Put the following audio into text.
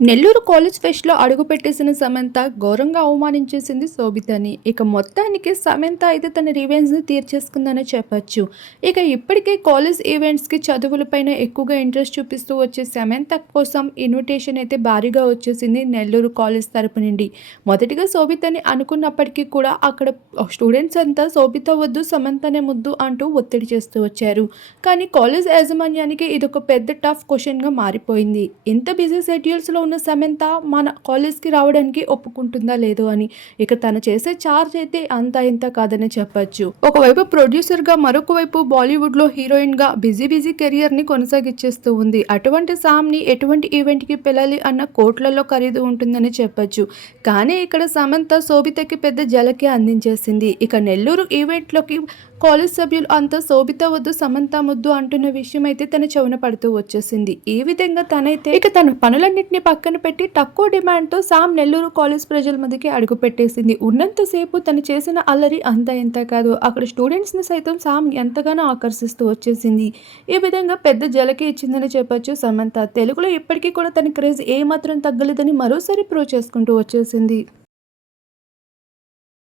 Nellore college ఫెస్ట్లో అడుగుపెట్టేసిన సమంత ఘోరంగా అవమానించేసింది శోభితని. ఇక మొత్తానికి సమంత అయితే తన రివెంజ్ని తీర్చేసుకుందని చెప్పచ్చు. ఇక ఇప్పటికే కాలేజ్ ఈవెంట్స్కి చదువులపైన ఎక్కువగా ఇంట్రెస్ట్ చూపిస్తూ వచ్చే సమంత కోసం ఇన్విటేషన్ అయితే భారీగా వచ్చేసింది నెల్లూరు కాలేజ్ తరపు నుండి. మొదటిగా శోభితని అనుకున్నప్పటికీ కూడా అక్కడ స్టూడెంట్స్ అంతా శోభిత వద్దు సమంతనే ముద్దు అంటూ ఒత్తిడి చేస్తూ వచ్చారు. కానీ కాలేజ్ యాజమాన్యానికి ఇది ఒక పెద్ద టఫ్ క్వశ్చన్గా మారిపోయింది. ఇంత బిజీ షెడ్యూల్స్లో ఉన్న సమంత మన కాలేజ్కి రావడానికి ఒప్పుకుంటుందా లేదో అని. ఇక తను చేసే చార్జ్ అయితే అంత ఇంత కాదని చెప్పచ్చు. ఒకవైపు ప్రొడ్యూసర్గా మరొక వైపు బాలీవుడ్లో హీరోయిన్గా బిజీ బిజీ కెరియర్ని కొనసాగించేస్తూ ఉంది. అటువంటి సామ్ని ఎటువంటి ఈవెంట్కి పిలాలి అన్న కోట్లలో ఖరీదు ఉంటుందని చెప్పచ్చు. కానీ ఇక్కడ సమంత శోభితకి పెద్ద జలకి అందించేసింది. ఇక నెల్లూరు ఈవెంట్లోకి కాలేజ్ సభ్యులు అంతా శోభిత వద్దు సమంత వద్దు అంటున్న విషయం అయితే తన చెవున పడుతూ వచ్చేసింది. ఈ విధంగా తనైతే ఇక తన పనులన్నింటినీ పక్కన పెట్టి తక్కువ డిమాండ్తో సామ్ నెల్లూరు కాలేజ్ ప్రజల మధ్యకి అడుగు పెట్టేసింది. ఉన్నంతసేపు తను చేసిన అల్లరి అంత ఎంత కాదు. అక్కడ స్టూడెంట్స్ని సైతం సామ్ ఎంతగానో ఆకర్షిస్తూ వచ్చేసింది. ఈ విధంగా పెద్ద జలకి ఇచ్చిందని చెప్పొచ్చు సమంత. తెలుగులో ఇప్పటికీ కూడా తన క్రేజ్ ఏమాత్రం తగ్గలేదని మరోసారి ప్రూవ్ చేసుకుంటూ వచ్చేసింది.